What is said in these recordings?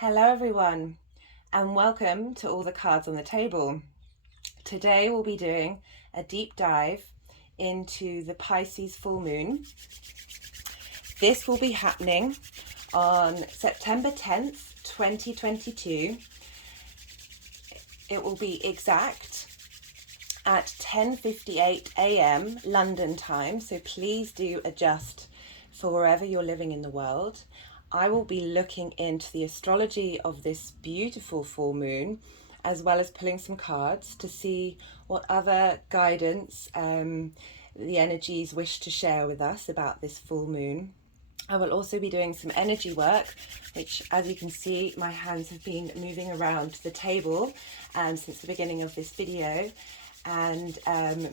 Hello everyone, and welcome to All the Cards on the Table. Today we'll be doing a deep dive into the Pisces full moon. This will be happening on September 10th, 2022. It will be exact at 10:58 a.m. London time, so please do adjust for wherever you're living in the world. I will be looking into the astrology of this beautiful full moon, as well as pulling some cards to see what other guidance the energies wish to share with us about this full moon. I will also be doing some energy work, which, as you can see, my hands have been moving around the table since the beginning of this video, and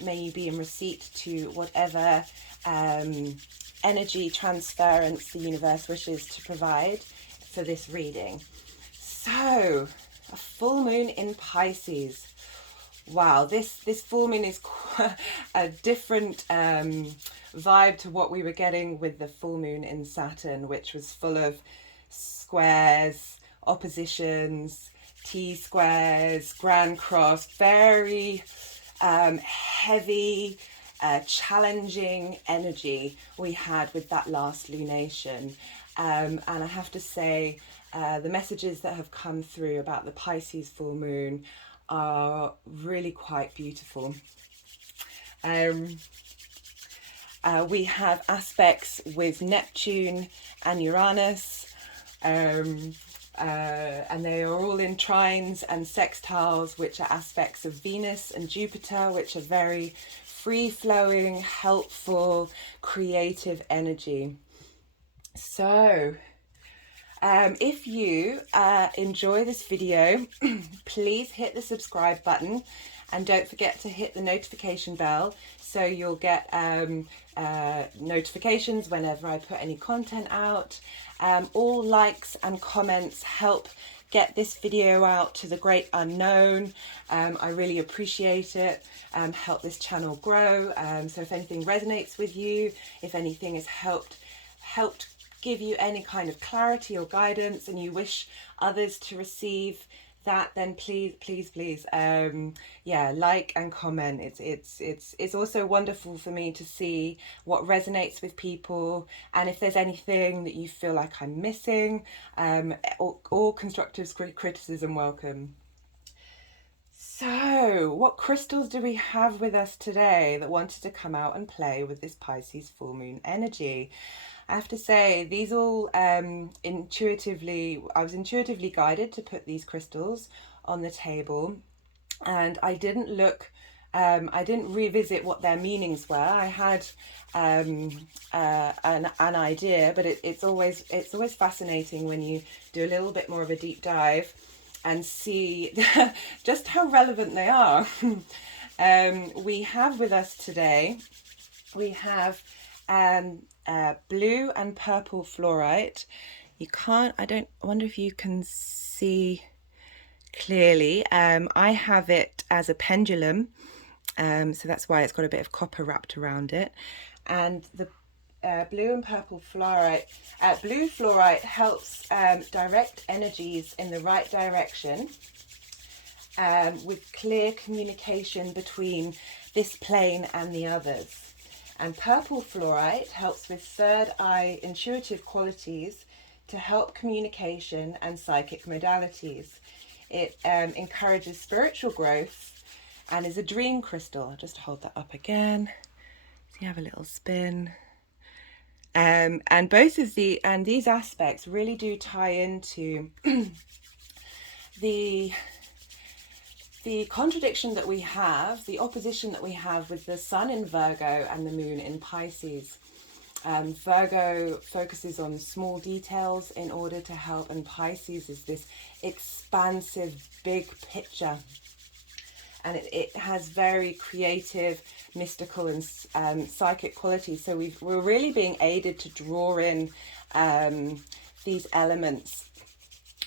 may you be in receipt to whatever energy transference the universe wishes to provide for this reading. So, a full moon in Pisces. Wow, this full moon is a different vibe to what we were getting with the full moon in Saturn, which was full of squares, oppositions, T-squares, grand cross, very heavy, challenging energy we had with that last lunation. And I have to say, the messages that have come through about the Pisces full moon are really quite beautiful. We have aspects with Neptune and Uranus, and they are all in trines and sextiles, which are aspects of Venus and Jupiter, which are very free-flowing, helpful, creative energy. So, if you enjoy this video, please hit the subscribe button and don't forget to hit the notification bell so you'll get notifications whenever I put any content out. All likes and comments help get this video out to the great unknown. I really appreciate it. Help this channel grow. So if anything resonates with you, if anything has helped give you any kind of clarity or guidance, and you wish others to receive that, then please like and comment. It's also wonderful for me to see what resonates with people, and if there's anything that you feel like I'm missing, all constructive criticism welcome. So, what crystals do we have with us today that wanted to come out and play with this Pisces full moon energy? I have to say, these all I was intuitively guided to put these crystals on the table, and I didn't revisit what their meanings were. I had an idea, but it's always fascinating when you do a little bit more of a deep dive and see just how relevant they are. We have with us today, we have blue and purple fluorite. I wonder if you can see clearly. I have it as a pendulum, so that's why it's got a bit of copper wrapped around it. And the blue and purple fluorite, blue fluorite helps direct energies in the right direction, with clear communication between this plane and the others. And purple fluorite helps with third eye intuitive qualities to help communication and psychic modalities. It encourages spiritual growth and is a dream crystal. I'll just hold that up again so you have a little spin. And both of these aspects really do tie into the contradiction that we have, the opposition that we have with the sun in Virgo and the moon in Pisces. Virgo focuses on small details in order to help, and Pisces is this expansive, big picture. And it has very creative, mystical and psychic qualities. So we're really being aided to draw in these elements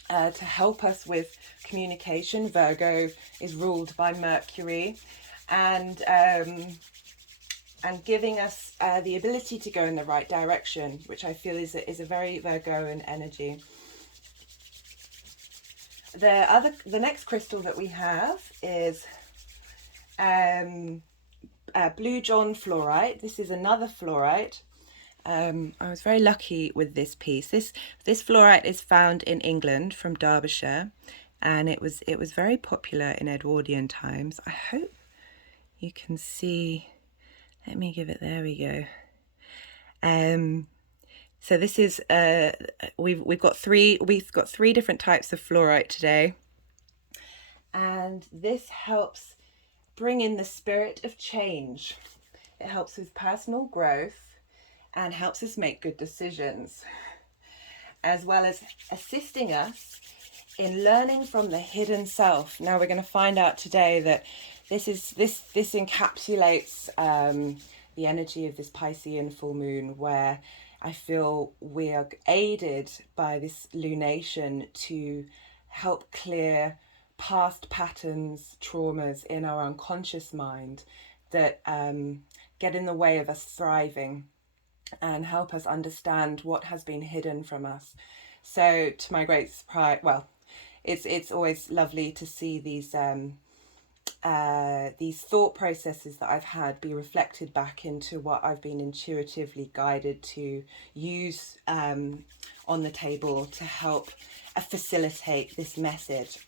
to help us with communication. Virgo is ruled by Mercury, and giving us the ability to go in the right direction, which I feel is a very Virgoan energy. The next crystal that we have is blue John Fluorite. This is another fluorite. I was very lucky with this piece. This fluorite is found in England from Derbyshire, and it was very popular in Edwardian times. I hope you can see. Let me give it. There we go. So this is we've got three different types of fluorite today, and this helps bring in the spirit of change. It helps with personal growth and helps us make good decisions, as well as assisting us in learning from the hidden self. Now we're going to find out today that this encapsulates the energy of this Piscean full moon, where I feel we are aided by this lunation to help clear past patterns, traumas in our unconscious mind that get in the way of us thriving, and help us understand what has been hidden from us. So to my great surprise, well, it's always lovely to see these thought processes that I've had be reflected back into what I've been intuitively guided to use on the table to help facilitate this message.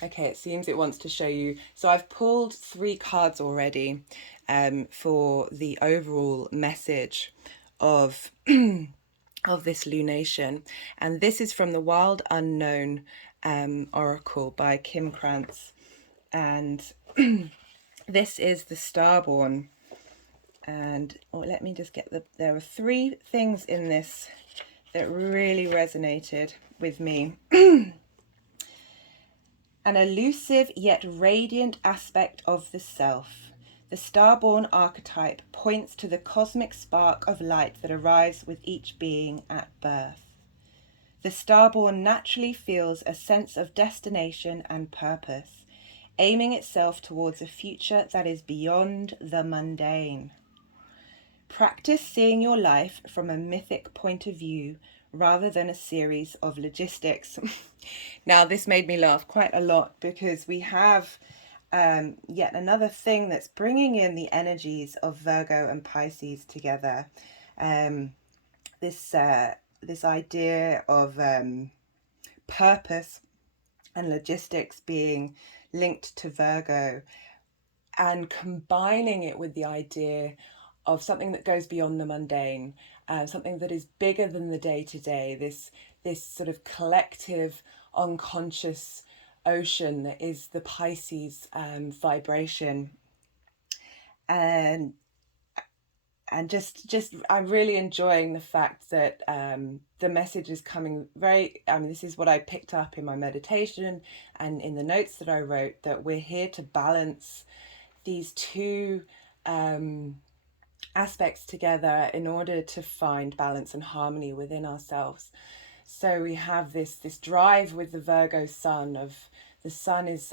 Okay, it seems it wants to show you. So I've pulled 3 cards already for the overall message of of this lunation, and this is from the Wild Unknown Oracle by Kim Krantz, and this is the Starborn. And let me just get there were 3 things in this that really resonated with me. An elusive yet radiant aspect of the self. The Starborn archetype points to the cosmic spark of light that arrives with each being at birth. The Starborn naturally feels a sense of destination and purpose, aiming itself towards a future that is beyond the mundane. Practice seeing your life from a mythic point of view rather than a series of logistics. Now, this made me laugh quite a lot because we have yet another thing that's bringing in the energies of Virgo and Pisces together. This idea of purpose and logistics being linked to Virgo, and combining it with the idea of something that goes beyond the mundane, something that is bigger than the day-to-day, this sort of collective unconscious ocean that is the Pisces vibration. And just I'm really enjoying the fact that the message is coming very, this is what I picked up in my meditation and in the notes that I wrote, that we're here to balance these 2 aspects together in order to find balance and harmony within ourselves. So we have this drive with the Virgo sun. The sun is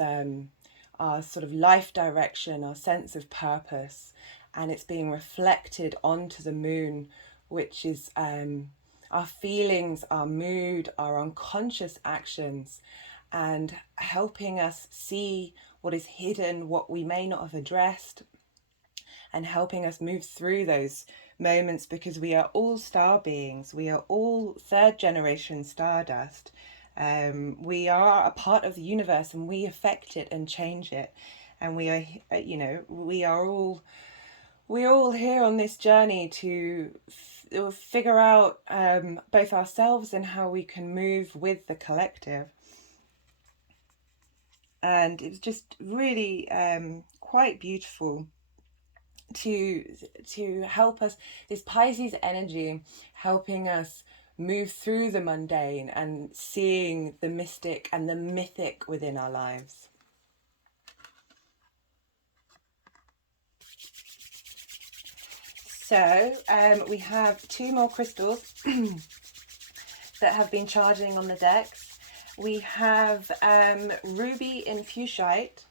our sort of life direction, our sense of purpose, and it's being reflected onto the moon, which is our feelings, our mood, our unconscious actions, and helping us see what is hidden, what we may not have addressed, and helping us move through those moments, because we are all star beings. We are all 3rd generation stardust. We are a part of the universe, and we affect it and change it. And we are, we're all here on this journey to figure out both ourselves and how we can move with the collective. And it's just really quite beautiful to help us, this Pisces energy helping us move through the mundane and seeing the mystic and the mythic within our lives. So we have 2 more crystals that have been charging on the decks. We have ruby in Fuchsite.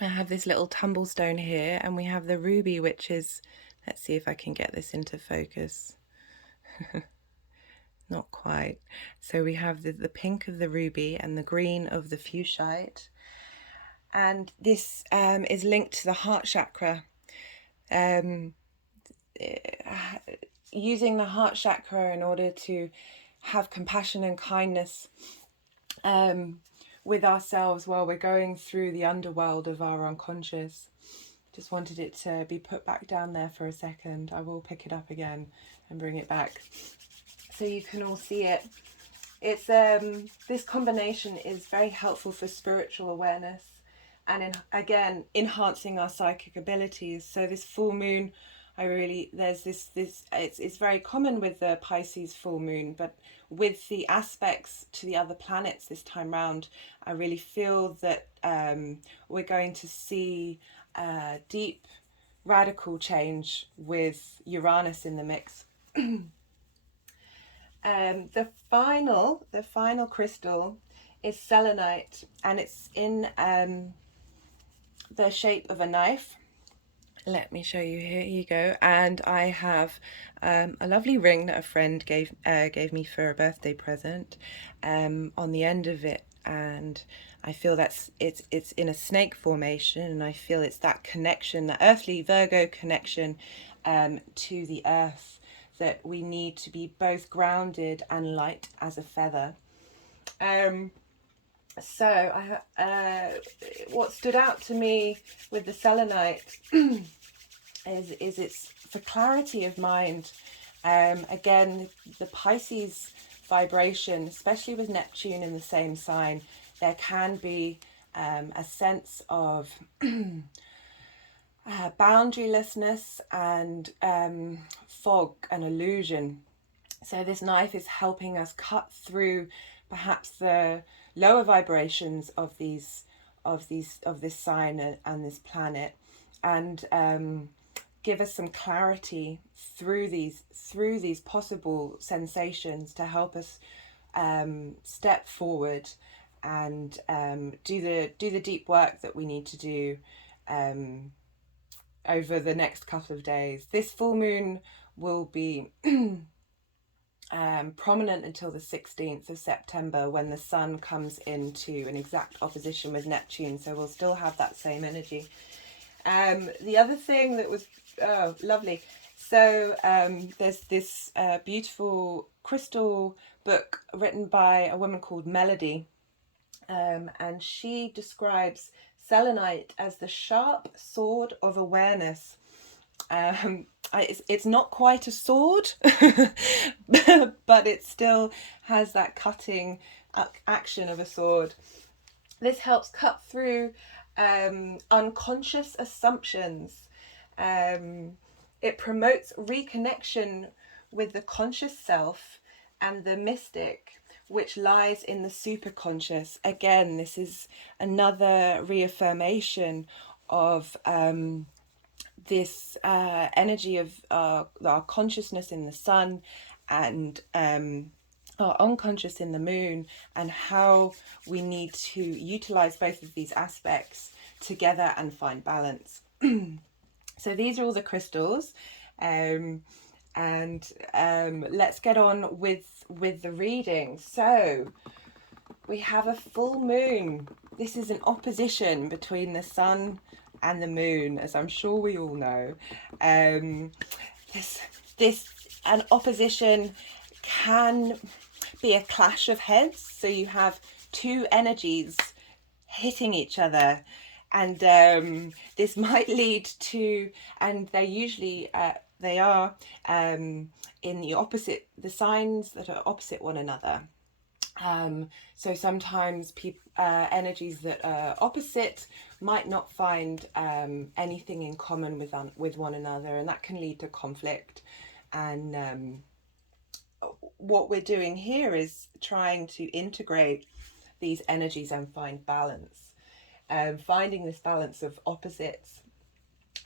I have this little tumblestone here, and we have the ruby, which is, let's see if I can get this into focus. Not quite. So we have the pink of the ruby and the green of the fuchsite. And this is linked to the heart chakra. Using the heart chakra in order to have compassion and kindness with ourselves while we're going through the underworld of our unconscious. Just wanted it to be put back down there for a second. I will pick it up again and bring it back so you can all see it. It's this combination is very helpful for spiritual awareness and again enhancing our psychic abilities. So this full moon, there's this it's very common with the Pisces full moon, but with the aspects to the other planets this time round, I really feel that we're going to see deep radical change with Uranus in the mix. The final crystal is selenite, and it's in the shape of a knife. Let me show you. Here you go. And I have a lovely ring that a friend gave me for a birthday present on the end of it, and I feel it's in a snake formation, and I feel it's that connection, that earthly Virgo connection to the earth, that we need to be both grounded and light as a feather. So what stood out to me with the selenite is it's for clarity of mind. Again, the Pisces vibration, especially with Neptune in the same sign, there can be a sense of boundarylessness and fog and illusion. So this knife is helping us cut through perhaps the lower vibrations of this sign and this planet, and give us some clarity through these possible sensations to help us step forward and do the deep work that we need to do over the next couple of days. This full moon will be prominent until the 16th of September, when the sun comes into an exact opposition with Neptune, so we'll still have that same energy. The other thing that was lovely, so there's this beautiful crystal book written by a woman called Melody, and she describes selenite as the sharp sword of awareness. It's not quite a sword, but it still has that cutting action of a sword. This helps cut through unconscious assumptions. It promotes reconnection with the conscious self and the mystic, which lies in the superconscious. Again, this is another reaffirmation of this energy of our consciousness in the sun and our unconscious in the moon, and how we need to utilize both of these aspects together and find balance. So these are all the crystals, and let's get on with the reading. So we have a full moon. This is an opposition between the sun and the moon, as I'm sure we all know. This an opposition can be a clash of heads, so you have two energies hitting each other, and this might lead to, and they usually they are in the signs that are opposite one another. So sometimes energies that are opposite might not find anything in common with one another, and that can lead to conflict. And what we're doing here is trying to integrate these energies and find balance, finding this balance of opposites,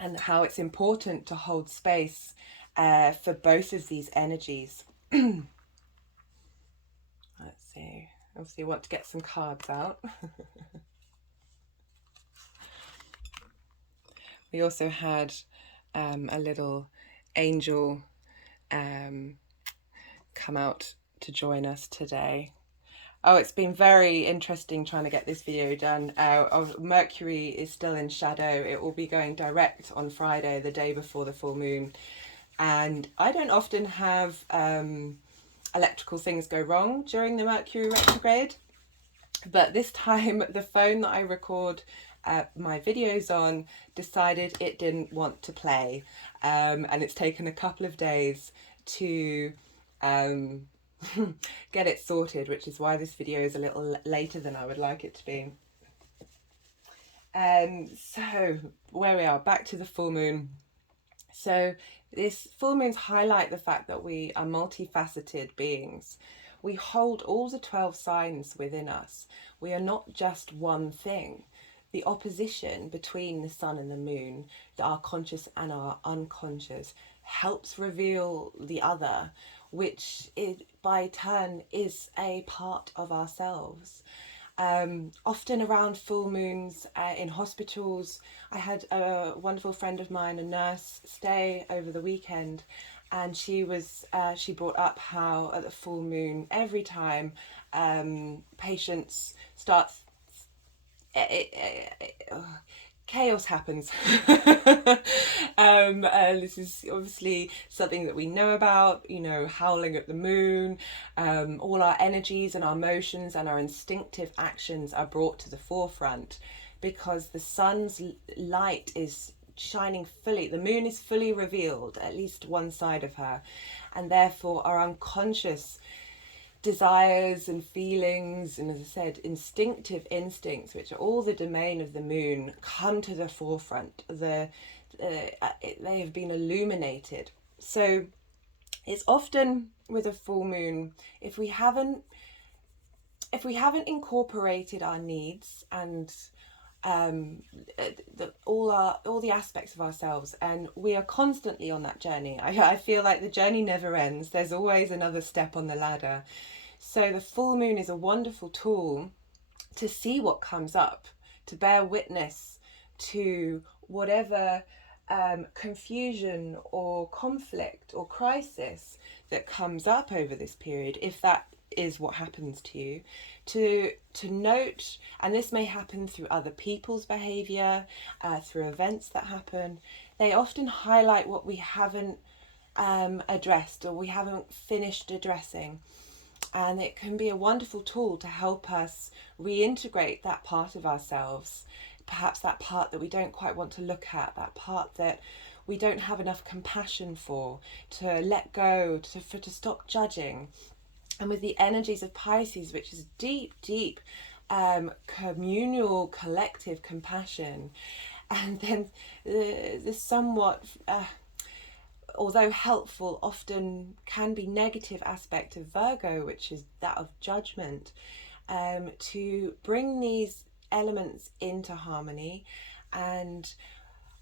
and how it's important to hold space for both of these energies. Let's see, obviously I want to get some cards out. We also had a little angel come out to join us today. Oh, it's been very interesting trying to get this video done. Mercury is still in shadow. It will be going direct on Friday, the day before the full moon. And I don't often have electrical things go wrong during the Mercury retrograde. But this time, the phone that I record my videos on decided it didn't want to play. And it's taken a couple of days to get it sorted, which is why this video is a little later than I would like it to be. So where we are, back to the full moon. So this full moons highlight the fact that we are multifaceted beings. We hold all the 12 signs within us. We are not just one thing. The opposition between the sun and the moon, our conscious and our unconscious, helps reveal the other, which by turn is a part of ourselves. Often around full moons in hospitals, I had a wonderful friend of mine, a nurse, stay over the weekend, and she brought up how at the full moon, every time patients start, chaos happens. This is obviously something that we know about, you know, howling at the moon. All our energies and our emotions and our instinctive actions are brought to the forefront because the sun's light is shining fully. The moon is fully revealed, at least one side of her, and therefore our unconscious desires and feelings, and as I said, instinctive instincts, which are all the domain of the moon, come to the forefront. They have been illuminated. So it's often with a full moon, if we haven't incorporated our needs and all the aspects of ourselves, and we are constantly on that journey. I feel like the journey never ends. There's always another step on the ladder. So the full moon is a wonderful tool to see what comes up, to bear witness to whatever confusion or conflict or crisis that comes up over this period, if that is what happens to you, to note. And this may happen through other people's behavior, through events that happen. They often highlight what we haven't addressed or we haven't finished addressing, and it can be a wonderful tool to help us reintegrate that part of ourselves, perhaps that part that we don't quite want to look at, that part that we don't have enough compassion for, to let go, to stop judging. And with the energies of Pisces, which is deep, deep communal, collective compassion, and then the somewhat, although helpful, often can be negative aspect of Virgo, which is that of judgment, to bring these elements into harmony, and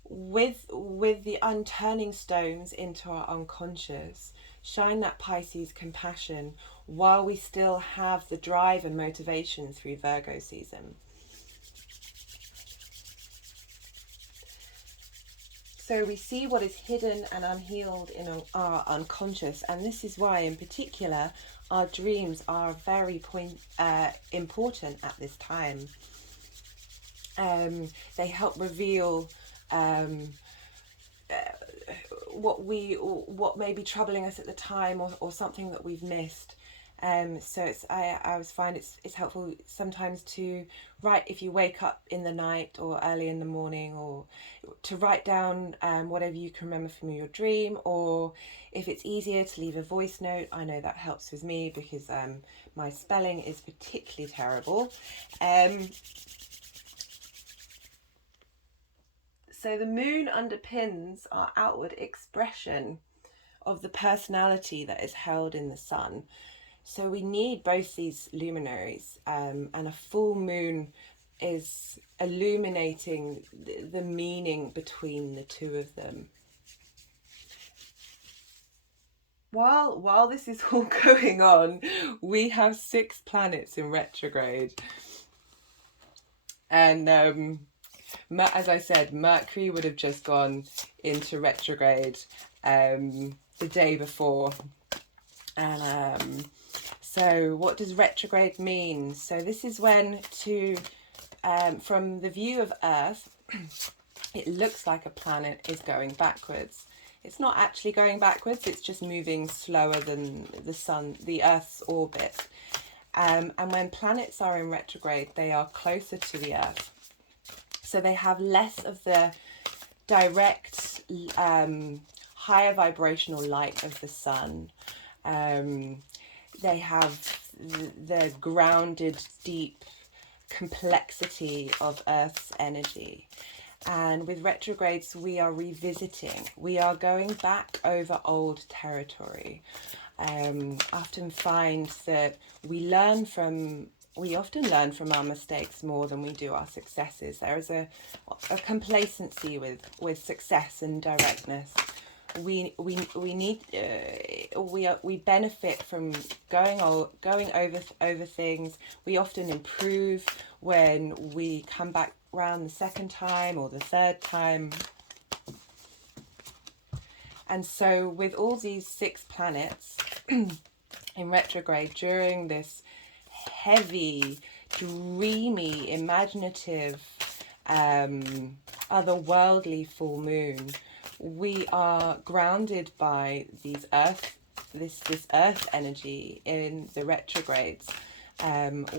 with the unturning stones into our unconscious, shine that Pisces compassion while we still have the drive and motivation through Virgo season. So we see what is hidden and unhealed in our unconscious, and this is why in particular our dreams are very important at this time. They help reveal what may be troubling us at the time, or something that we've missed. So I always find it's helpful sometimes to write, if you wake up in the night or early in the morning, or to write down whatever you can remember from your dream, or if it's easier to leave a voice note. I know that helps with me because my spelling is particularly terrible. So the moon underpins our outward expression of the personality that is held in the sun. So we need both these luminaries, and a full moon is illuminating the meaning between the two of them. While this is all going on, we have 6 planets in retrograde. And as I said, Mercury would have just gone into retrograde the day before. And So what does retrograde mean? So this is when from the view of Earth, it looks like a planet is going backwards. It's not actually going backwards, it's just moving slower than the sun, the Earth's orbit. And when planets are in retrograde, they are closer to the Earth. So they have less of the direct, higher vibrational light of the sun. They have the grounded, deep complexity of Earth's energy. And with retrogrades, we are revisiting. We are going back over old territory. Often find that we often learn from our mistakes more than we do our successes. There is a complacency with success and directness. We benefit from going over things. We often improve when we come back round the second time or the third time. And so with all these 6 planets in retrograde during this heavy, dreamy, imaginative, otherworldly full moon, we are grounded by this earth energy in the retrogrades.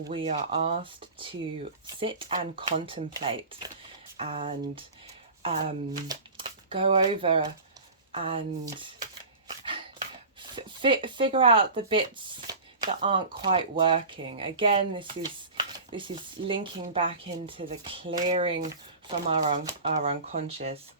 We are asked to sit and contemplate and go over and figure out the bits that aren't quite working. Again, this is linking back into the clearing from our unconscious.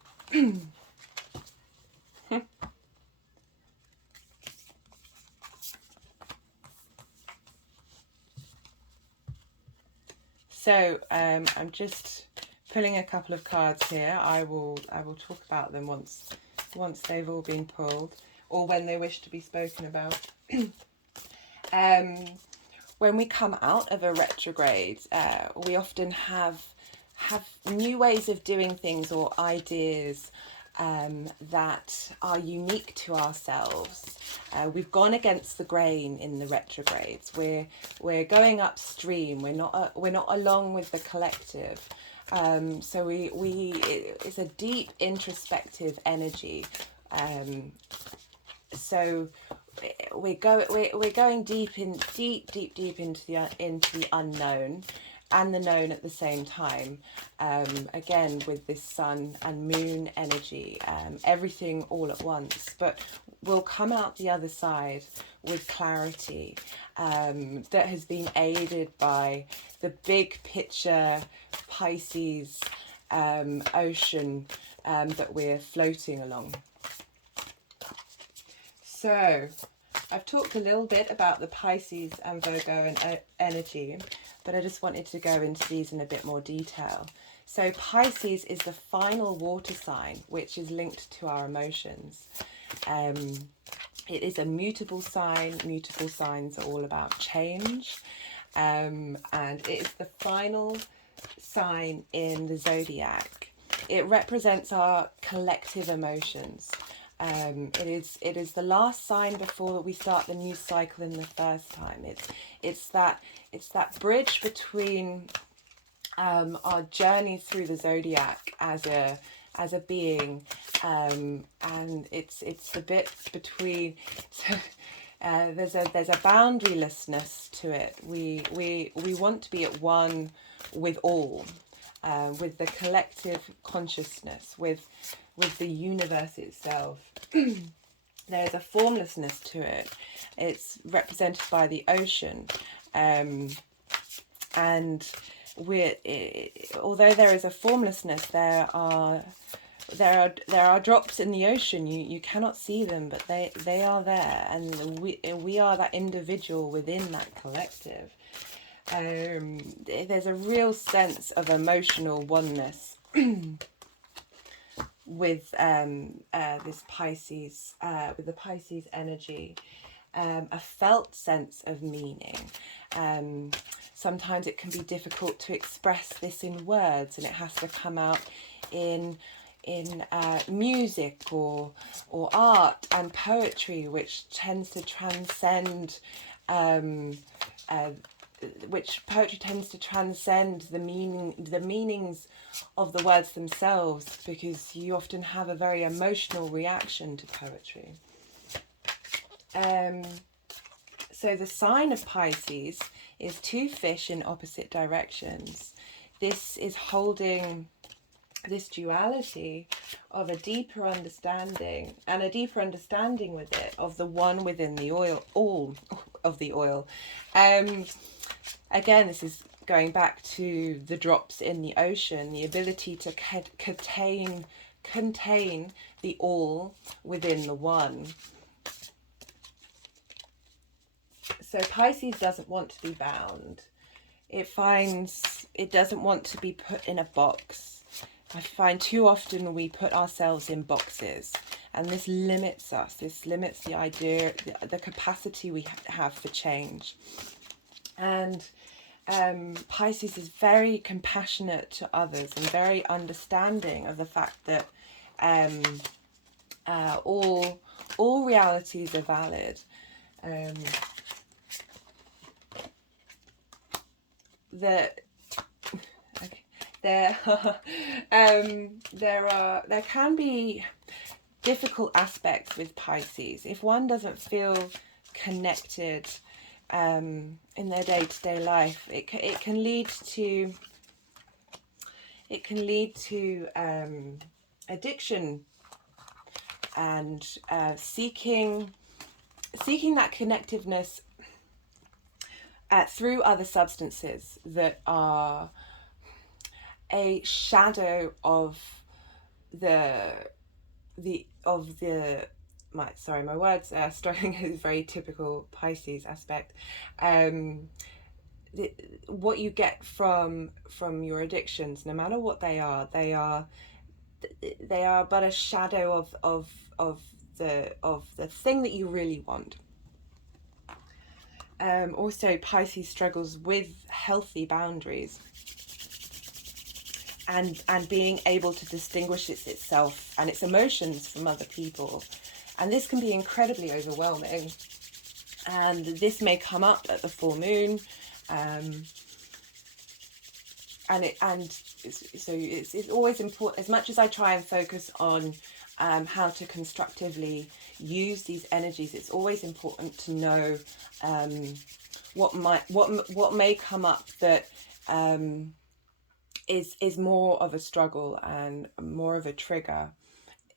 So I'm just pulling a couple of cards here. I will talk about them once they've all been pulled, or when they wish to be spoken about. When we come out of a retrograde, we often have new ways of doing things or ideas that are unique to ourselves. We've gone against the grain in the retrogrades. We're going upstream. We're not along with the collective. So it's a deep introspective energy. So we're going deep into the unknown and the known at the same time. Again, with this sun and moon energy, everything all at once. But we'll come out the other side with clarity that has been aided by the big picture Pisces ocean that we're floating along. So I've talked a little bit about the Pisces and Virgo energy, but I just wanted to go into these in a bit more detail. So Pisces is the final water sign, which is linked to our emotions. It is a mutable sign. Mutable signs are all about change. And it is the final sign in the zodiac. It represents our collective emotions. It is the last sign before we start the new cycle in the first time. It's that bridge between our journey through the zodiac as a being, and it's the bit between. There's a boundarylessness to it. We want to be at one with all, with the collective consciousness, with the universe itself. There's a formlessness to it. It's represented by the ocean, and although there is a formlessness, there are drops in the ocean. You cannot see them, but they are there, and we are that individual within that collective. There's a real sense of emotional oneness with this Pisces, with the Pisces energy, a felt sense of meaning. Sometimes it can be difficult to express this in words, and it has to come out in music or art and poetry, which tends to transcend which poetry tends to transcend the meanings of the words themselves, because you often have a very emotional reaction to poetry. So the sign of Pisces is two fish in opposite directions. This is holding this duality of a deeper understanding, and a deeper understanding with it of the one within the oil, all of the oil. Again, this is going back to the drops in the ocean, the ability to contain the all within the one. So Pisces doesn't want to be bound. It doesn't want to be put in a box. I find too often we put ourselves in boxes, and this limits us. This limits the idea, the capacity we have for change. And Pisces is very compassionate to others and very understanding of the fact that all realities are valid. There can be difficult aspects with Pisces. If one doesn't feel connected in their day-to-day life, it can lead to addiction and seeking that connectiveness through other substances that are a shadow of my words are struggling is very typical Pisces aspect. What you get from your addictions, no matter what they are but a shadow of the thing that you really want. Also, Pisces struggles with healthy boundaries and being able to distinguish itself and its emotions from other people. And this can be incredibly overwhelming. And this may come up at the full moon. So it's always important, as much as I try and focus on how to constructively use these energies, it's always important to know what may come up that is more of a struggle and more of a trigger,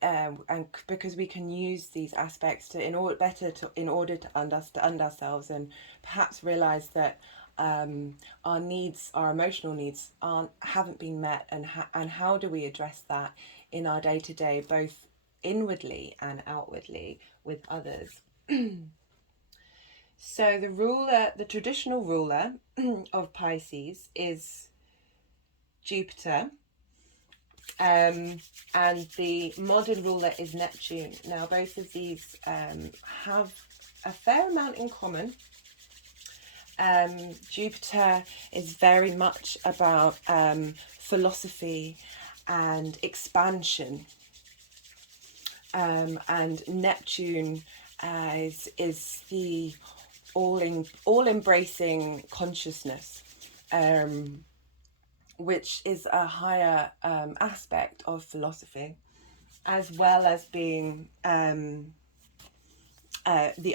and because we can use these aspects in order to understand ourselves, and perhaps realize that our emotional needs haven't been met, and how do we address that in our day-to-day, both inwardly and outwardly with others. So the traditional ruler of Pisces is Jupiter, and the modern ruler is Neptune. Now, both of these have a fair amount in common. Jupiter is very much about philosophy and expansion, and Neptune is the all-embracing consciousness, which is a higher aspect of philosophy, as well as being the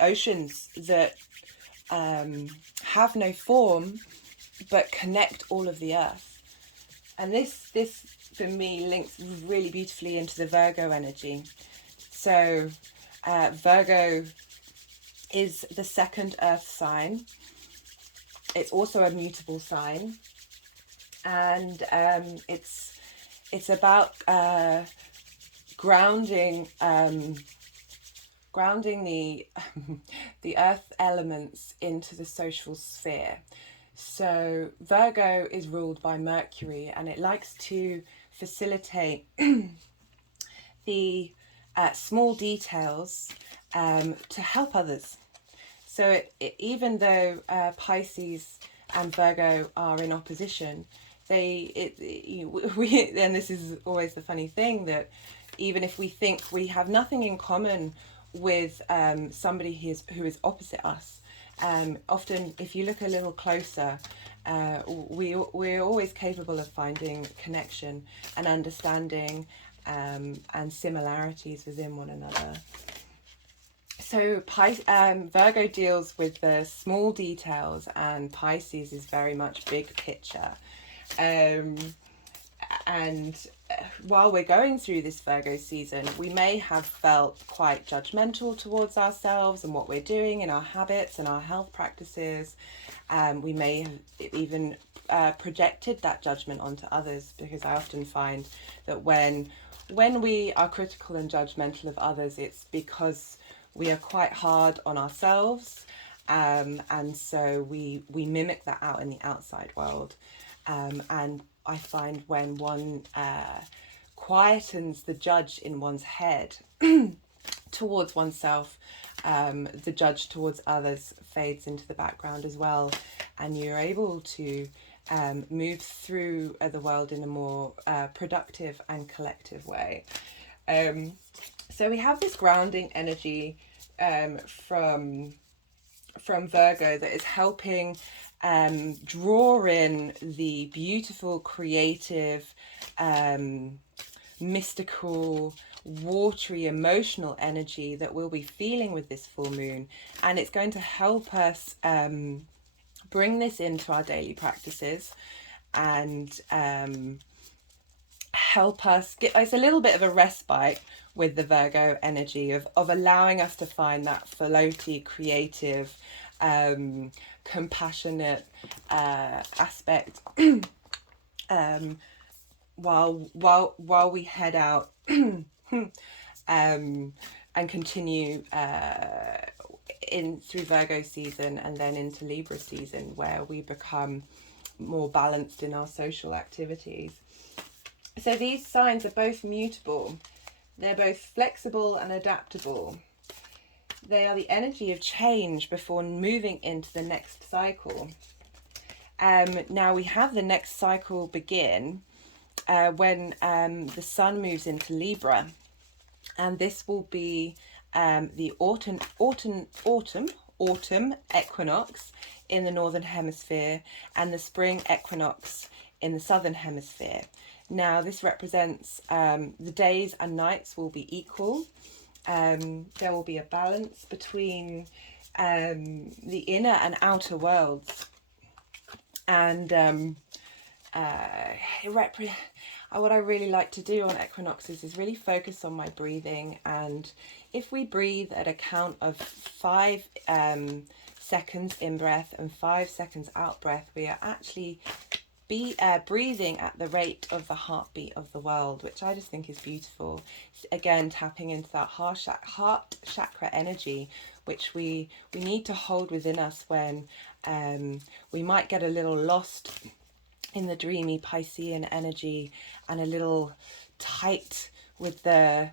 oceans that have no form but connect all of the earth. And this for me links really beautifully into the Virgo energy. So Virgo is the second earth sign. It's also a mutable sign, and it's about grounding the earth elements into the social sphere. So Virgo is ruled by Mercury, and it likes to facilitate the small details to help others. So even though Pisces and Virgo are in opposition, and this is always the funny thing, that even if we think we have nothing in common with somebody who is opposite us, Often, if you look a little closer, we're always capable of finding connection and understanding and similarities within one another. So Virgo deals with the small details, and Pisces is very much big picture. And while we're going through this Virgo season, we may have felt quite judgmental towards ourselves and what we're doing in our habits and our health practices. We may have even projected that judgment onto others, because I often find that when we are critical and judgmental of others, it's because we are quite hard on ourselves, and so we mimic that out in the outside world. And I find when one quietens the judge in one's head towards oneself, the judge towards others fades into the background as well, and you're able to move through the world in a more productive and collective way. So we have this grounding energy from Virgo that is helping draw in the beautiful, creative, mystical, watery, emotional energy that we'll be feeling with this full moon. And it's going to help us bring this into our daily practices and help us get, it's a little bit of a respite with the Virgo energy of allowing us to find that floaty, creative, compassionate aspect while we head out and continue in through Virgo season and then into Libra season, where we become more balanced in our social activities. So these signs are both mutable. They're both flexible and adaptable. They are the energy of change before moving into the next cycle. Now we have the next cycle begin when the sun moves into Libra, and this will be the autumn equinox in the northern hemisphere and the spring equinox in the southern hemisphere. Now this represents the days and nights will be equal. There will be a balance between the inner and outer worlds, and what I really like to do on equinoxes is really focus on my breathing. And if we breathe at a count of 5 seconds in breath and 5 seconds out breath, we are actually breathing at the rate of the heartbeat of the world, which I just think is beautiful. Again, tapping into that heart chakra energy, which we need to hold within us when we might get a little lost in the dreamy Piscean energy and a little tight with the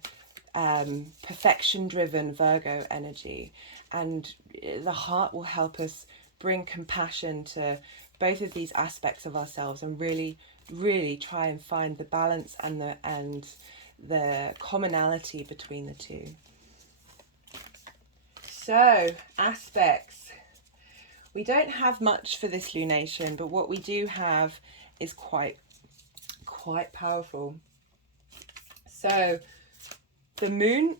perfection-driven Virgo energy. And the heart will help us bring compassion to both of these aspects of ourselves and really try and find the balance and the commonality between the two. So, aspects. We don't have much for this lunation, but what we do have is quite powerful. So, the moon...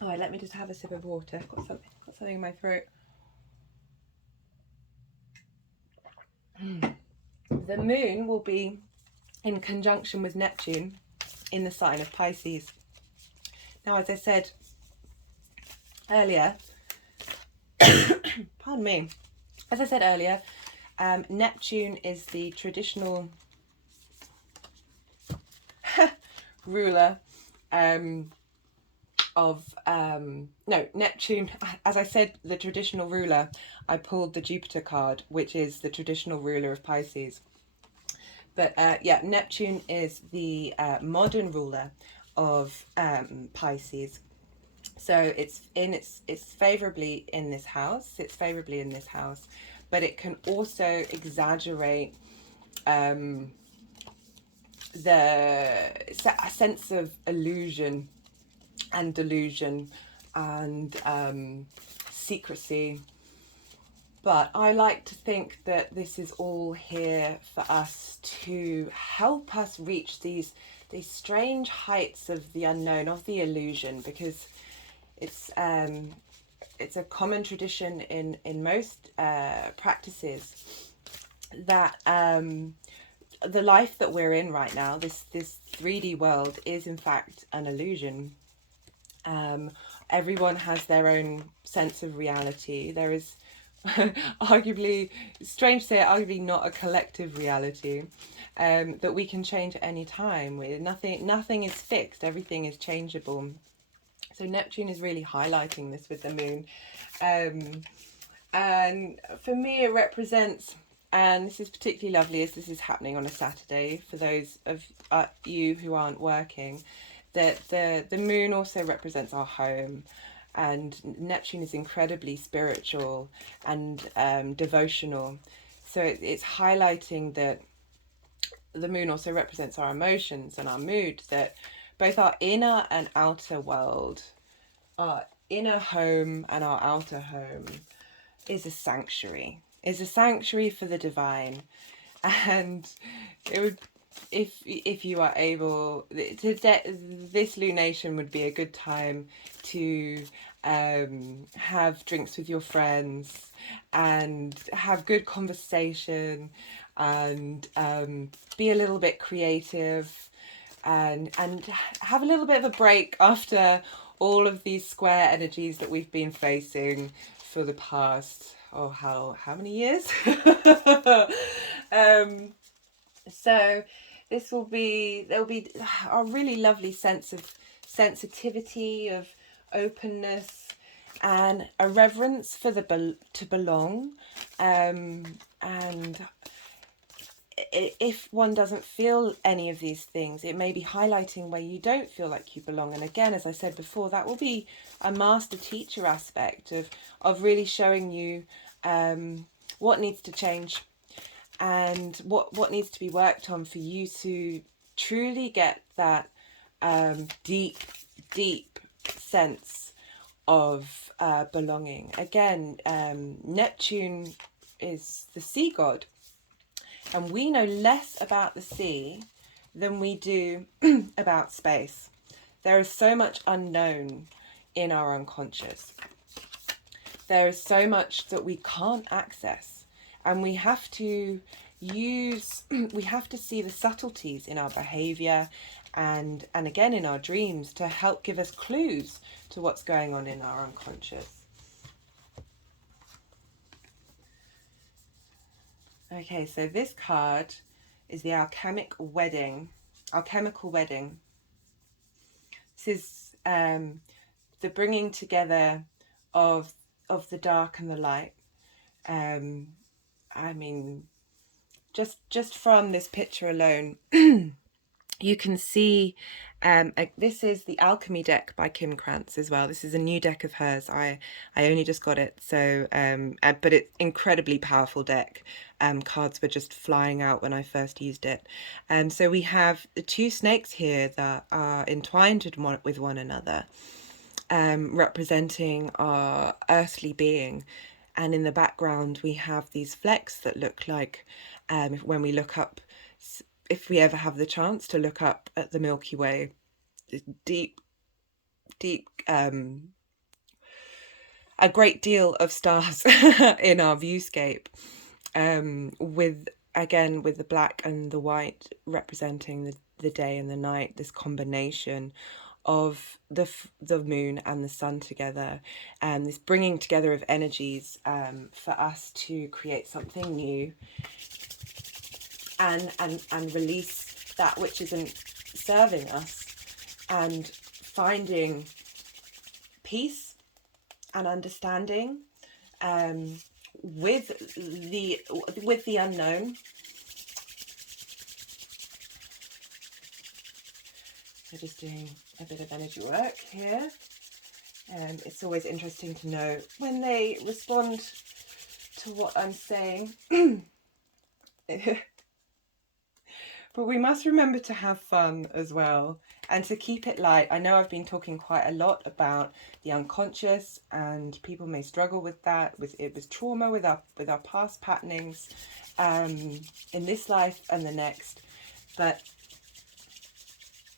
Oh, let me just have a sip of water. I've got something in my throat. The moon will be in conjunction with Neptune in the sign of Pisces. Now, as I said earlier, pardon me, as I said earlier, Neptune is the traditional ruler Neptune, as I said, the traditional ruler. I pulled the Jupiter card, which is the traditional ruler of Pisces. But yeah, Neptune is the modern ruler of Pisces. So it's favorably in this house. It's favorably in this house, but it can also exaggerate a sense of illusion and delusion and secrecy But I like to think that this is all here for us to help us reach these strange heights of the unknown, of the illusion, because it's a common tradition in most practices that the life that we're in right now, this 3D world, is in fact an illusion. Everyone has their own sense of reality. There is arguably, strange to say, arguably not a collective reality that we can change at any time. Nothing is fixed. Everything is changeable. So Neptune is really highlighting this with the moon. And for me, it represents, and this is particularly lovely as this is happening on a Saturday for those of you who aren't working, that the moon also represents our home. And Neptune is incredibly spiritual and devotional. So it's highlighting that the moon also represents our emotions and our mood, that both our inner and outer world, our inner home and our outer home, is a sanctuary for the divine. And it would, if you are able, this lunation would be a good time to have drinks with your friends and have good conversation and be a little bit creative and have a little bit of a break after all of these square energies that we've been facing for the past, how many years? So there'll be a really lovely sense of sensitivity, of openness, and a reverence for to belong. And if one doesn't feel any of these things, it may be highlighting where you don't feel like you belong. And again, as I said before, that will be a master teacher aspect of really showing you what needs to change and what needs to be worked on for you to truly get that deep sense of belonging. Again, Neptune is the sea god, and we know less about the sea than we do about space. There is so much unknown in our unconscious. There is so much that we can't access, and we have to see the subtleties in our behavior and again in our dreams to help give us clues to what's going on in our unconscious. Okay, so this card is the alchemical wedding. This is the bringing together of the dark and the light. I mean, just from this picture alone, you can see this is the Alchemy deck by Kim Krantz as well. This is a new deck of hers. I only just got it, so but it's incredibly powerful deck. Cards were just flying out when I first used it. So we have the two snakes here that are entwined with one another, representing our earthly being. And in the background we have these flecks that look like, when we look up, if we ever have the chance to look up at the Milky Way, deep, a great deal of stars in our viewscape, with the black and the white representing the day and the night, this combination of the moon and the sun together, and this bringing together of energies for us to create something new and release that which isn't serving us, and finding peace and understanding with the unknown. So just doing a bit of energy work here. It's always interesting to know when they respond to what I'm saying. But we must remember to have fun as well and to keep it light. I know I've been talking quite a lot about the unconscious, and people may struggle with that, with trauma, with our past patternings in this life and the next. But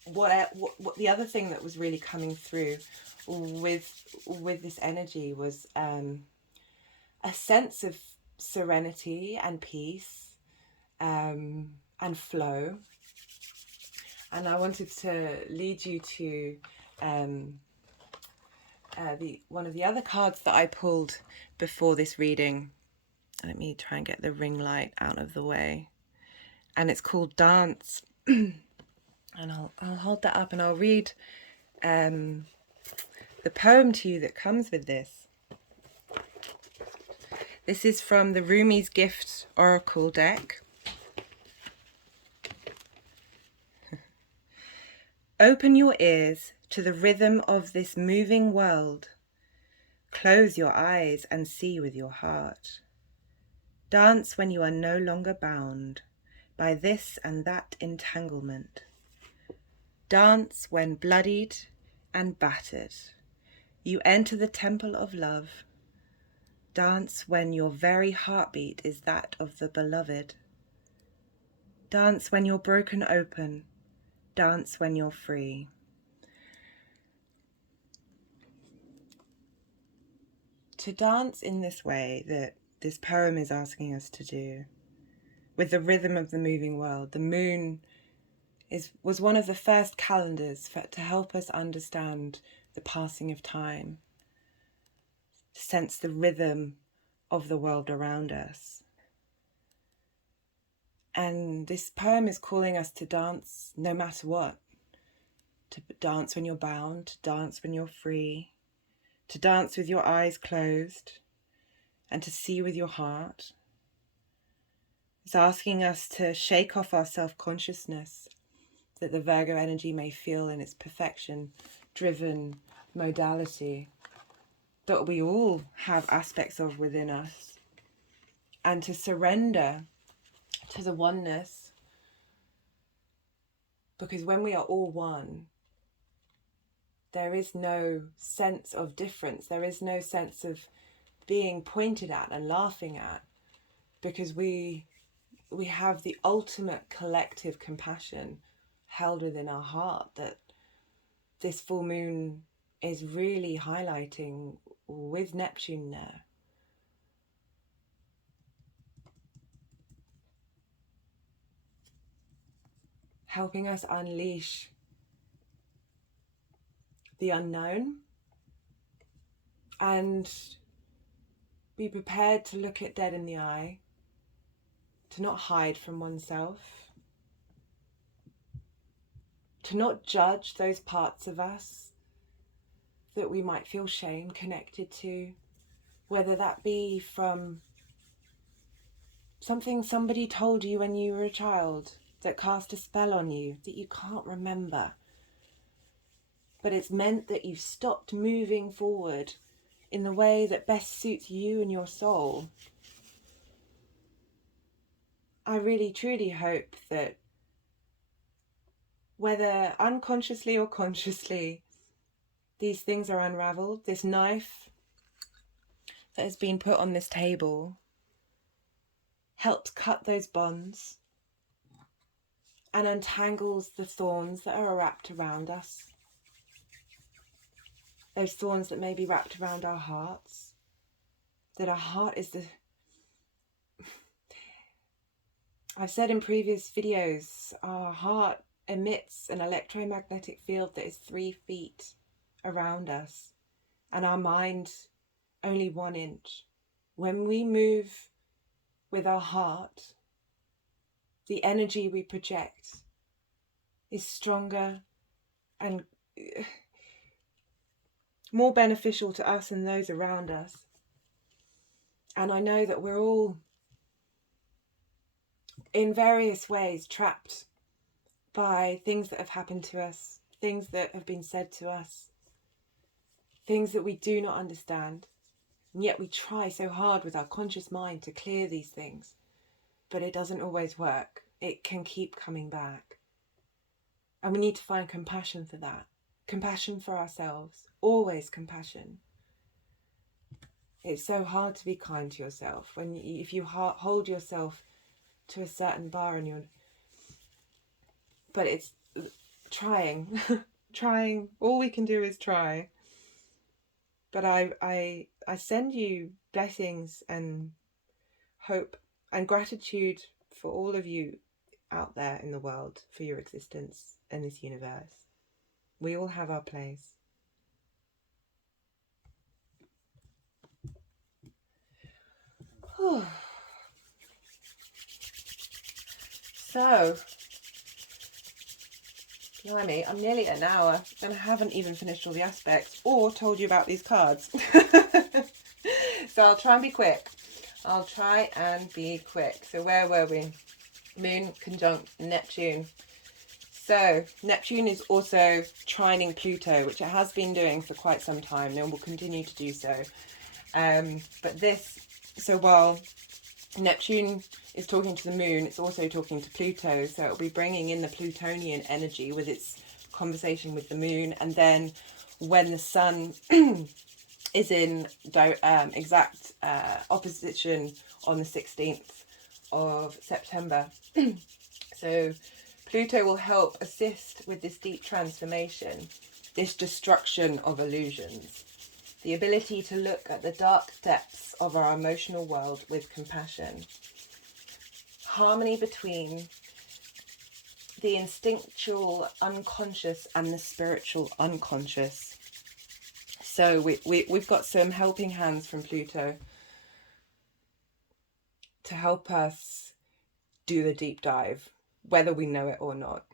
what the other thing that was really coming through with this energy was a sense of serenity and peace and flow. And I wanted to lead you to one of the other cards that I pulled before this reading. Let me try and get the ring light out of the way. And it's called Dance. And I'll hold that up and I'll read the poem to you that comes with this. This is from the Rumi's Gift Oracle deck. Open your ears to the rhythm of this moving world. Close your eyes and see with your heart. Dance when you are no longer bound by this and that entanglement. Dance when bloodied and battered you enter the temple of love. Dance when your very heartbeat is that of the beloved. Dance when you're broken open. Dance when you're free. To dance in this way that this poem is asking us to do, with the rhythm of the moving world. The moon was one of the first calendars to help us understand the passing of time, to sense the rhythm of the world around us. And this poem is calling us to dance no matter what. To dance when you're bound, to dance when you're free, to dance with your eyes closed, and to see with your heart. It's asking us to shake off our self-consciousness that the Virgo energy may feel in its perfection-driven modality that we all have aspects of within us, and to surrender to the oneness, because when we are all one, there is no sense of difference, there is no sense of being pointed at and laughing at, because we have the ultimate collective compassion held within our heart that this full moon is really highlighting with Neptune there. Helping us unleash the unknown and be prepared to look it dead in the eye, to not hide from oneself, to not judge those parts of us that we might feel shame connected to, whether that be from something somebody told you when you were a child that cast a spell on you that you can't remember, but it's meant that you've stopped moving forward in the way that best suits you and your soul. I really truly hope that whether unconsciously or consciously, these things are unraveled. This knife that has been put on this table helps cut those bonds and untangles the thorns that are wrapped around us. Those thorns that may be wrapped around our hearts. That our heart is the... I've said in previous videos, our heart emits an electromagnetic field that is 3 feet around us, and our mind only 1 inch. When we move with our heart, the energy we project is stronger and more beneficial to us and those around us. And I know that we're all in various ways trapped by things that have happened to us, things that have been said to us, things that we do not understand. And yet we try so hard with our conscious mind to clear these things, but it doesn't always work. it can keep coming back. And we need to find compassion for that. Compassion for ourselves. Always compassion. It's so hard to be kind to yourself when if you hold yourself to a certain bar and you're... But it's trying. Trying. All we can do is try. But I send you blessings and hope and gratitude for all of you out there in the world, for your existence in this universe. We all have our place. So, blimey, I'm nearly at an hour and I haven't even finished all the aspects or told you about these cards. So I'll try and be quick. So where were we? Moon conjunct Neptune. So Neptune is also trining Pluto, which it has been doing for quite some time and will continue to do so. So while Neptune is talking to the moon, it's also talking to Pluto, so it'll be bringing in the Plutonian energy with its conversation with the moon. And then when the sun is in exact opposition on the 16th of September, so Pluto will help assist with this deep transformation, this destruction of illusions, the ability to look at the dark depths of our emotional world with compassion. Harmony between the instinctual unconscious and the spiritual unconscious. So we've got some helping hands from Pluto to help us do the deep dive, whether we know it or not.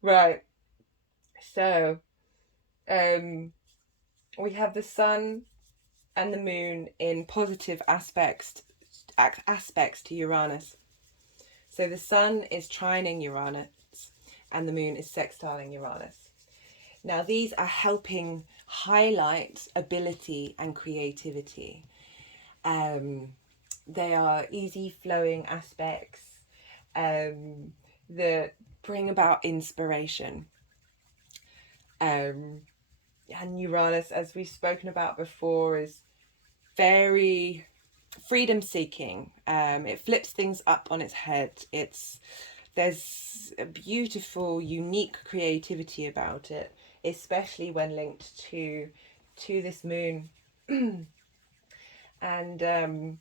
Right. So we have the sun and the moon in positive aspects to Uranus. So the sun is trining Uranus and the moon is sextiling Uranus. Now these are helping highlight ability and creativity. They are easy flowing aspects that bring about inspiration. And Uranus, as we've spoken about before, is very freedom seeking. It flips things up on its head. There's a beautiful, unique creativity about it, especially when linked to this moon. And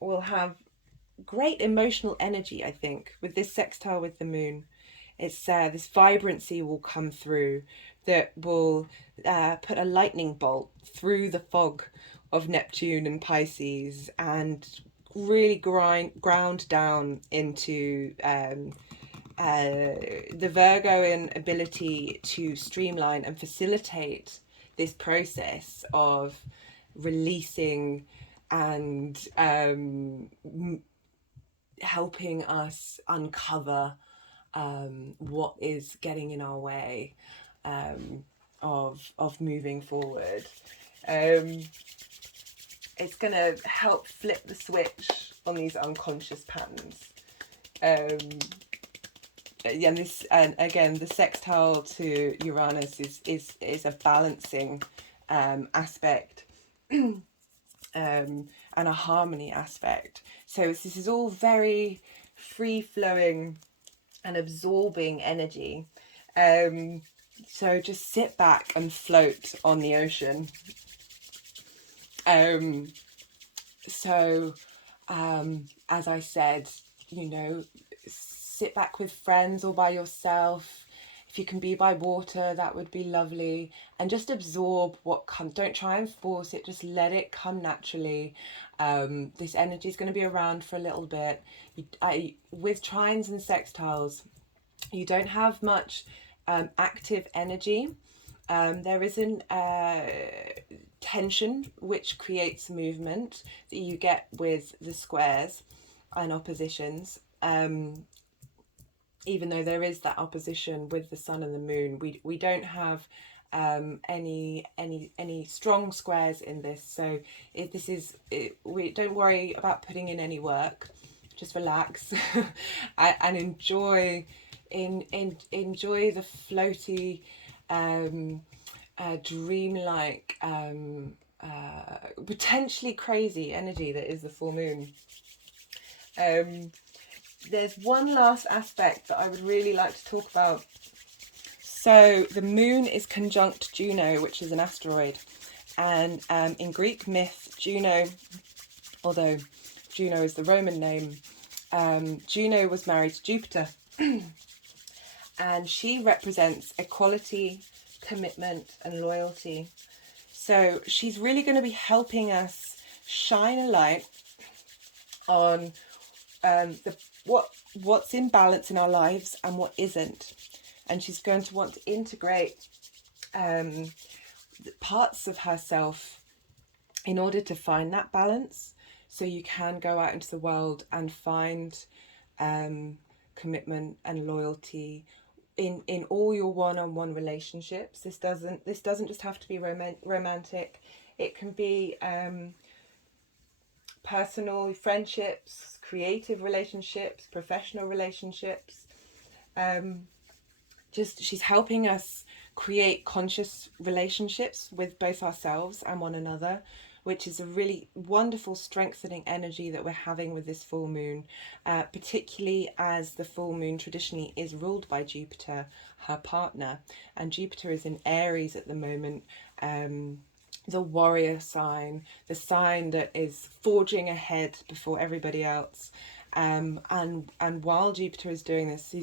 we'll have great emotional energy, I think, with this sextile with the moon. It's this vibrancy will come through that will put a lightning bolt through the fog of Neptune and Pisces and really ground down into the Virgoan ability to streamline and facilitate this process of releasing and helping us uncover what is getting in our way of moving forward. It's going to help flip the switch on these unconscious patterns. And again, the sextile to Uranus is a balancing aspect and a harmony aspect. So this is all very free-flowing and absorbing energy. So just sit back and float on the ocean. As I said, sit back with friends or by yourself. If you can be by water, that would be lovely. And just absorb what comes. Don't try and force it. Just let it come naturally. This energy is going to be around for a little bit. With trines and sextiles, you don't have much active energy. There isn't tension, which creates movement that you get with the squares and oppositions. Even though there is that opposition with the sun and the moon, we don't have any strong squares in this. So if this is we don't worry about putting in any work, just relax and enjoy enjoy the floaty dreamlike potentially crazy energy that is the full moon. There's one last aspect that I would really like to talk about. So the moon is conjunct Juno, which is an asteroid, and in Greek myth, Juno, although Juno is the Roman name, Juno was married to Jupiter, and she represents equality, commitment, and loyalty. So she's really going to be helping us shine a light on what's in balance in our lives and what isn't. And she's going to want to integrate parts of herself in order to find that balance, so you can go out into the world and find commitment and loyalty in all your one-on-one relationships. This doesn't just have to be romantic. It can be personal friendships, creative relationships, professional relationships. She's helping us create conscious relationships with both ourselves and one another, which is a really wonderful strengthening energy that we're having with this full moon, particularly as the full moon traditionally is ruled by Jupiter, her partner, and Jupiter is in Aries at the moment, the warrior sign, the sign that is forging ahead before everybody else. And while Jupiter is doing this,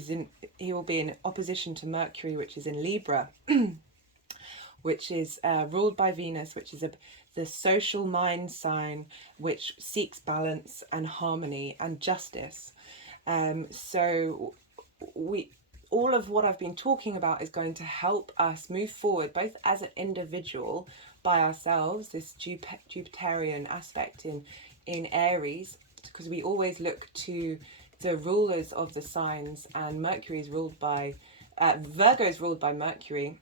he will be in opposition to Mercury, which is in Libra, which is ruled by Venus, which is the social mind sign, which seeks balance and harmony and justice. So all of what I've been talking about is going to help us move forward, both as an individual by ourselves, this Jupiterian aspect in Aries, because we always look to the rulers of the signs, and Mercury is ruled by Virgo is ruled by Mercury.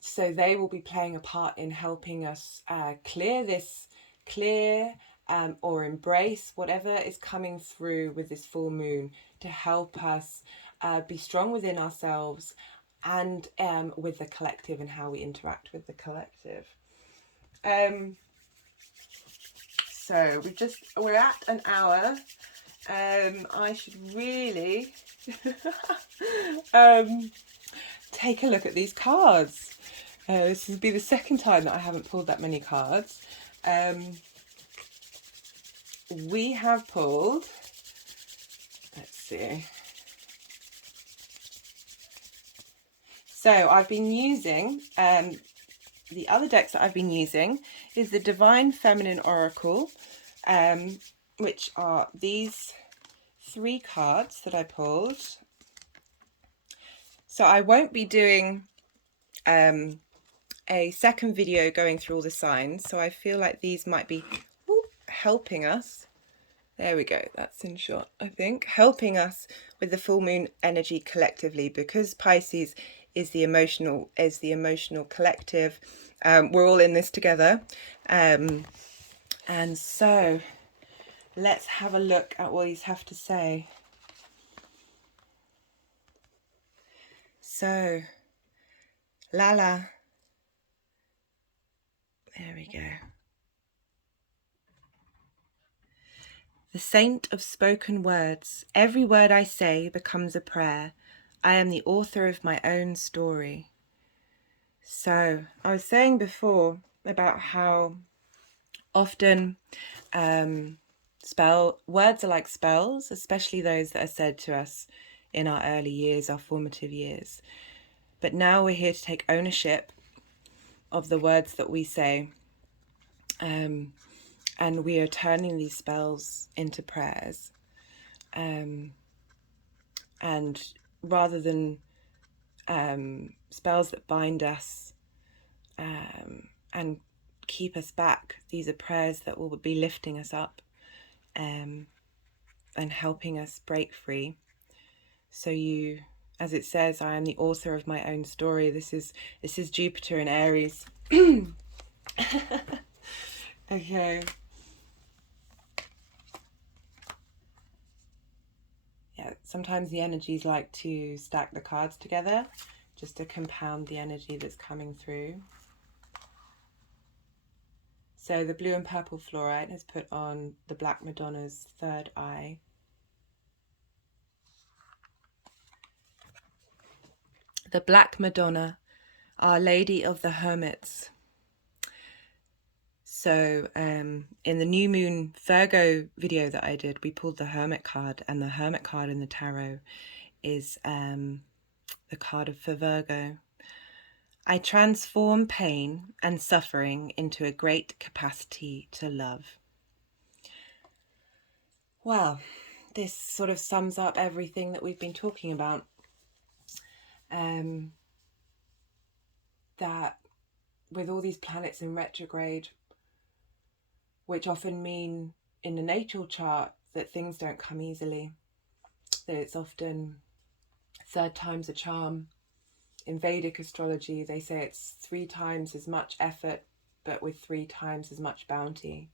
So they will be playing a part in helping us clear or embrace whatever is coming through with this full moon, to help us be strong within ourselves and with the collective, and how we interact with the collective. So we're at an hour. I should really take a look at these cards. This will be the second time that I haven't pulled that many cards. We have pulled, let's see. So I've been using, the other decks that I've been using is the Divine Feminine Oracle, which are these 3 cards that I pulled. So I won't be doing a second video going through all the signs, so I feel like these might be helping us. There we go, that's in shot, I think. Helping us with the full moon energy collectively, because Pisces is the emotional collective. We're all in this together. And so let's have a look at what these have to say. So, Lala. There we go. The saint of spoken words. Every word I say becomes a prayer. I am the author of my own story. So, I was saying before about how often words are like spells, especially those that are said to us in our early years, our formative years. But now we're here to take ownership of the words that we say. And we are turning these spells into prayers. And rather than spells that bind us and keep us back, these are prayers that will be lifting us up and helping us break free. So you, as it says, I am the author of my own story. This is Jupiter in Aries. Okay. Yeah, sometimes the energies like to stack the cards together just to compound the energy that's coming through. So the blue and purple fluorite has put on the Black Madonna's third eye. The Black Madonna, Our Lady of the Hermits. So in the new moon Virgo video that I did, we pulled the Hermit card, and the Hermit card in the tarot is the card for Virgo. I transform pain and suffering into a great capacity to love. Well, this sort of sums up everything that we've been talking about. That with all these planets in retrograde, which often mean in the natal chart that things don't come easily, that it's often third time's a charm. In Vedic astrology, they say it's 3 times as much effort, but with 3 times as much bounty.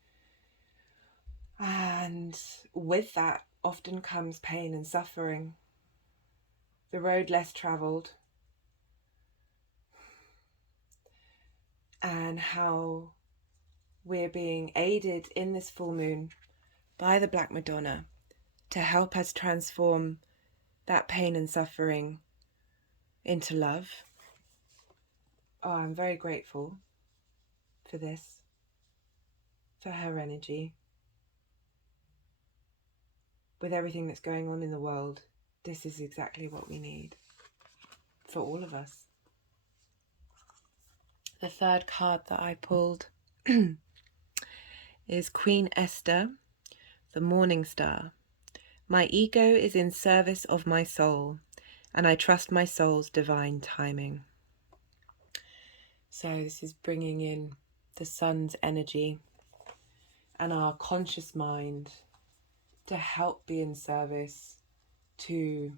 And with that often comes pain and suffering. The road less traveled. And how we're being aided in this full moon by the Black Madonna to help us transform that pain and suffering into love. Oh, I'm very grateful for this, for her energy. With everything that's going on in the world, this is exactly what we need for all of us. The third card that I pulled is Queen Esther, the Morning Star. My ego is in service of my soul, and I trust my soul's divine timing. So this is bringing in the sun's energy and our conscious mind to help be in service to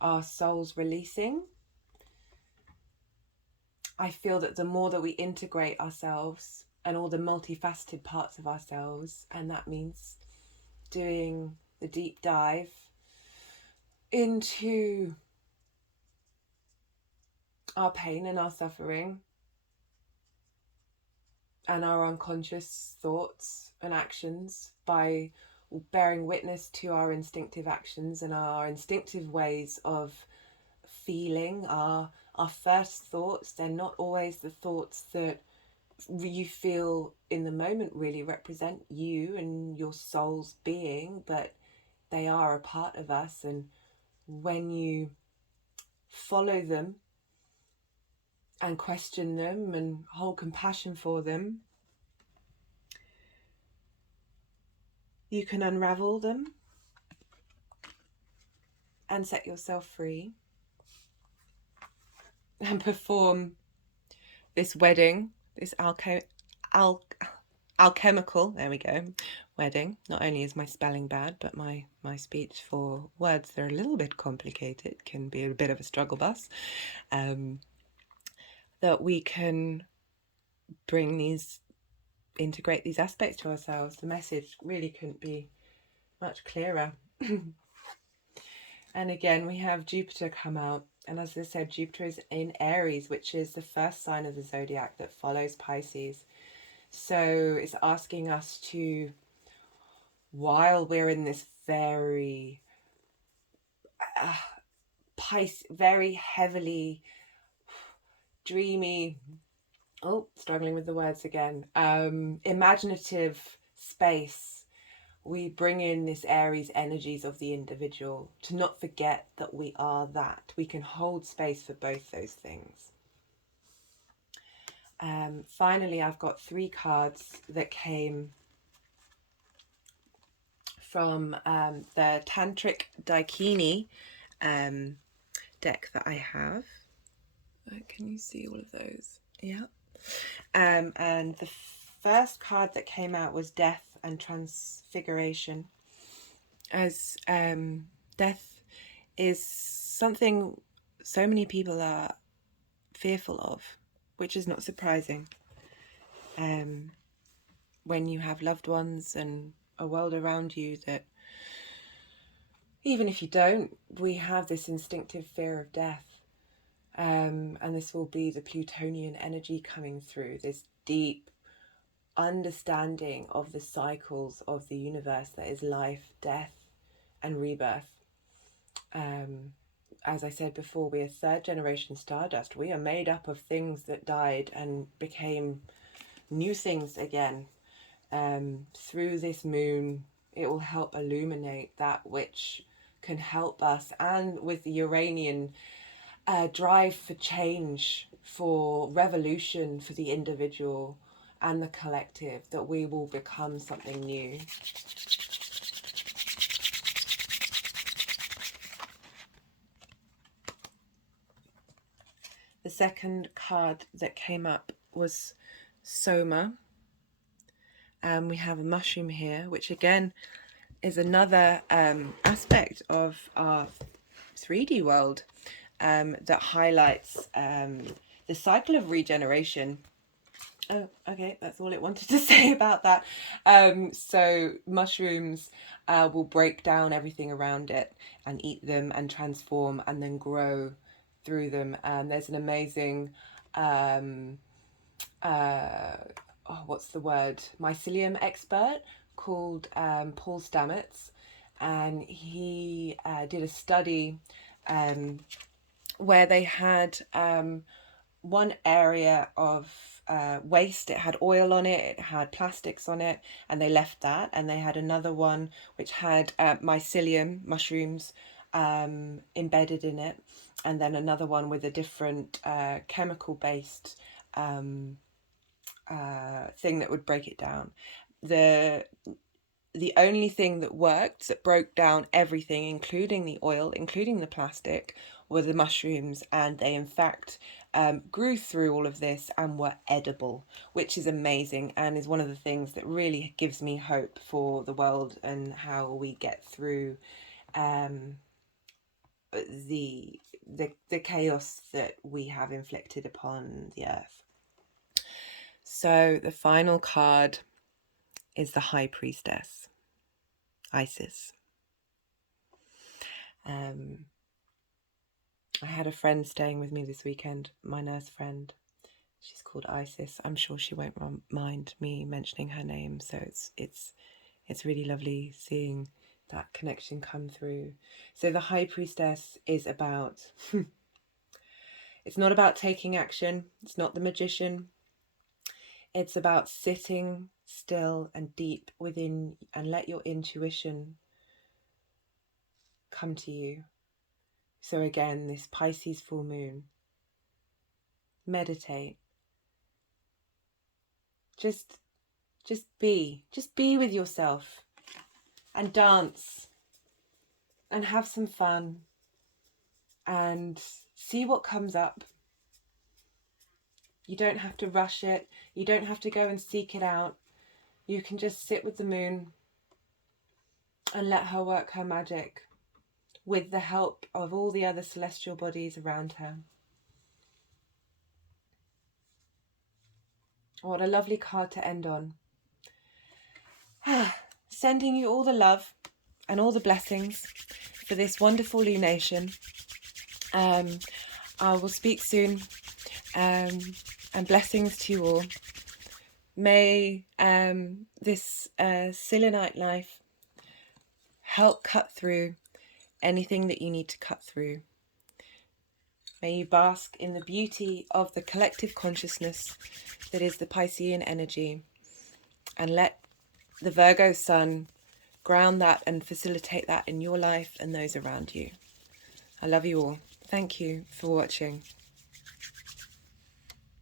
our soul's releasing. I feel that the more that we integrate ourselves and all the multifaceted parts of ourselves, and that means doing the deep dive into our pain and our suffering and our unconscious thoughts and actions, by bearing witness to our instinctive actions and our instinctive ways of feeling, our first thoughts. They're not always the thoughts that you feel in the moment really represent you and your soul's being, but they are a part of us. And when you follow them and question them and hold compassion for them, you can unravel them and set yourself free and perform this wedding, this alchemical, there we go, wedding. Not only is my spelling bad, but my speech for words that are a little bit complicated can be a bit of a struggle bus. That we can integrate these aspects to ourselves. The message really couldn't be much clearer. And again, we have Jupiter come out. And as I said, Jupiter is in Aries, which is the first sign of the zodiac that follows Pisces. So it's asking us to, while we're in this very very heavily dreamy, struggling with the words again, imaginative space, we bring in this Aries energies of the individual to not forget that we are that. We can hold space for both those things. Finally, I've got 3 cards that came from the Tantric Daikini deck that I have. Can you see all of those? Yeah. And the first card that came out was Death and Transfiguration. As death is something so many people are fearful of, which is not surprising. When you have loved ones and a world around you that, even if you don't, we have this instinctive fear of death. And this will be the Plutonian energy coming through, this deep understanding of the cycles of the universe that is life, death, and rebirth. As I said before, we are third generation stardust. We are made up of things that died and became new things again. Through this moon, it will help illuminate that which can help us, and with the Uranian drive for change, for revolution, for the individual and the collective, that we will become something new. The second card that came up was Soma. We have a mushroom here, which again is another aspect of our 3D world that highlights the cycle of regeneration. Oh, okay, that's all it wanted to say about that. So mushrooms will break down everything around it and eat them and transform and then grow through them. There's an amazing what's the word, mycelium expert called Paul Stamets, and he did a study where they had one area of waste. It had oil on it, it had plastics on it, and they left that. And they had another one which had mycelium mushrooms embedded in it, and then another one with a different chemical based thing that would break it down. The only thing that worked, that broke down everything, including the oil, including the plastic, were the mushrooms, and they in fact grew through all of this and were edible, which is amazing and is one of the things that really gives me hope for the world and how we get through the chaos that we have inflicted upon the earth. So the final card is the High Priestess, Isis. I had a friend staying with me this weekend, my nurse friend. She's called Isis. I'm sure she won't mind me mentioning her name. So it's really lovely seeing that connection come through. So the High Priestess is about, it's not about taking action. It's not the magician. It's about sitting still and deep within and let your intuition come to you. So again, this Pisces full moon, meditate. Just be with yourself and dance and have some fun and see what comes up. You don't have to rush it. You don't have to go and seek it out. You can just sit with the moon and let her work her magic with the help of all the other celestial bodies around her. What a lovely card to end on. Sending you all the love and all the blessings for this wonderful lunation. I will speak soon, and blessings to you all. May this selenite life help cut through anything that you need to cut through. May you bask in the beauty of the collective consciousness that is the Piscean energy, and let the Virgo sun ground that and facilitate that in your life and those around you. I love you all. Thank you for watching.